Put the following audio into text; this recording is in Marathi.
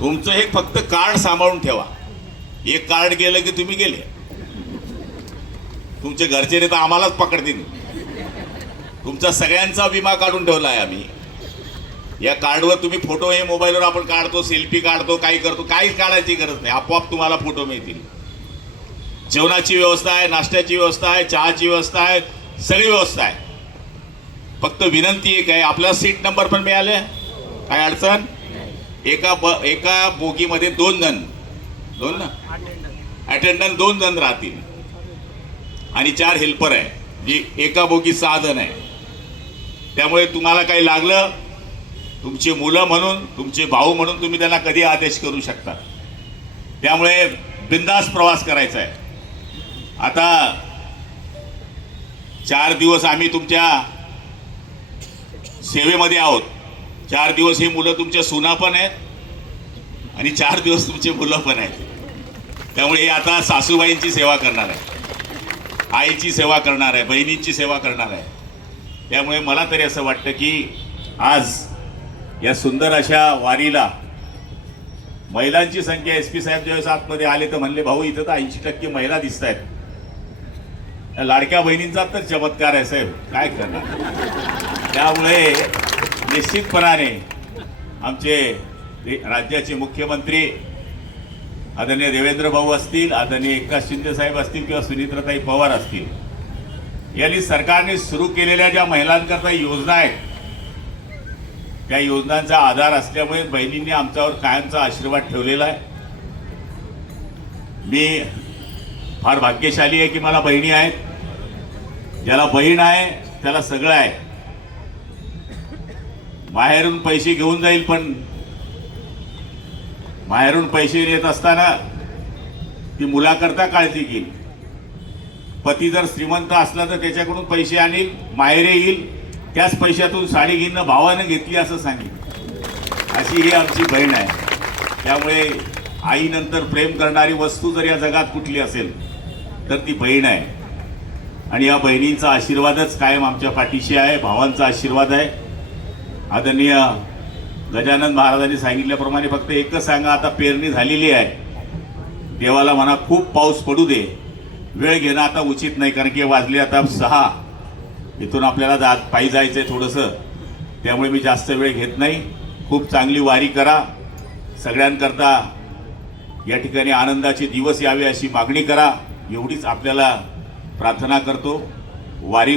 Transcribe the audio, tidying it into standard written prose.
तुमचं एक फक्त कार्ड सांभाळून ठेवा. एक कार्ड गेलं की तुम्ही गेले. तुमचे घरचे नाही तर आम्हालाच पकडतील. तुमचा सगळ्यांचा विमा काढून ठेवला आहे आम्ही. या कार्डवर तुम्ही फोटो, हे मोबाईलवर आपण काढतो, सेल्फी काढतो, काही करतो, काहीच काढायची गरज नाही. आपोआप तुम्हाला फोटो मिळतील. जेवणाची व्यवस्था आहे, नाश्त्याची व्यवस्था आहे, चहाची व्यवस्था आहे, सगळी व्यवस्था आहे. फक्त विनंती एक आहे, आपल्याला सीट नंबर पण मिळाले, काय अडचण. एका बोगीमध्ये दोन अटेंडंट 2 जण राहतील आणि 4 हेल्पर आहे. जी एका बोगी 6 जण आहे. त्यामुळे तुम्हाला काही लागलं, तुमची मुलं म्हणून, तुमचे भाऊ म्हणून तुम्ही त्यांना कधी आदेश करू शकता. त्यामुळे बिनधास्त प्रवास करायचा आहे. आता 4 दिवस आम्ही तुमच्या सेवेमध्ये आहोत. 4 दिवस ही मुलं तुमच्या सुना पण आहेत आणि 4 दिवस तुमचे मुलं पण आहेत. त्यामुळे हे आता सासूबाईंची सेवा करणार आहे, आईची सेवा करणार आहे, बहिणींची सेवा करणार आहे. त्यामुळे मला तरी असं वाटतं की आज या सुंदर अशा वारीला महिलांची संख्या, SP साहेब ज्यावेळेस आतमध्ये आले तर म्हणले, भाऊ इथं तर 80% महिला दिसत आहेत. लाडक्या बहिणींचा तर चमत्कार आहे साहेब, काय करणार. त्यामुळे निश्चितपणाने आमचे राज्याचे मुख्यमंत्री आदरणीय देवेंद्र भाऊ असतील, आदरणीय एकनाथ शिंदे साहेब असतील किंवा सुनीत्राताई पवार असतील, यांनी सरकारने सुरू केलेल्या ज्या महिलांकरता योजना आहेत, त्या योजनांचा आधार असल्यामुळे बहिणींनी आमच्यावर कायमचा आशीर्वाद ठेवलेला आहे. मी फार भाग्यशाली आहे की मला बहिणी आहेत. ज्याला बहीण आहे त्याला सगळं आहे. माहेरून पैसे घेऊन जाईल, पण माहेरून पैसे येत असताना ती मुलाकरता काळजी घेईल. पती जर श्रीमंत असला तर त्याच्याकडून पैसे आणील, माहेरे येईल, त्याच पैशातून साडी घेणं भावानं घेतली असं सांगेल. अशी ही आमची बहीण आहे. त्यामुळे आईनंतर प्रेम करणारी वस्तू जर या जगात कुठली असेल तर ती बहीण आहे. आणि या बहिणींचा आशीर्वादच कायम आमच्या पाठीशी आहे. भावांचा आशीर्वाद आहे. आदरणीय गजानन महाराजांनी सांगितल्याप्रमाणे फक्त एकच सांगा, आता पेरणी झालेली आहे, देवाला म्हणा खूप पाऊस पडू दे. वेळ घेणं आता उचित नाही, कारण की वाजले आता 6. इथून आपल्याला पायी जायचं आहे थोडंसं. त्यामुळे मी जास्त वेळ घेत नाही. खूप चांगली वारी करा. सगळ्यांकरता या ठिकाणी आनंदाचे दिवस यावे अशी मागणी करा. एवढीच आपल्याला प्रार्थना करतो. वारी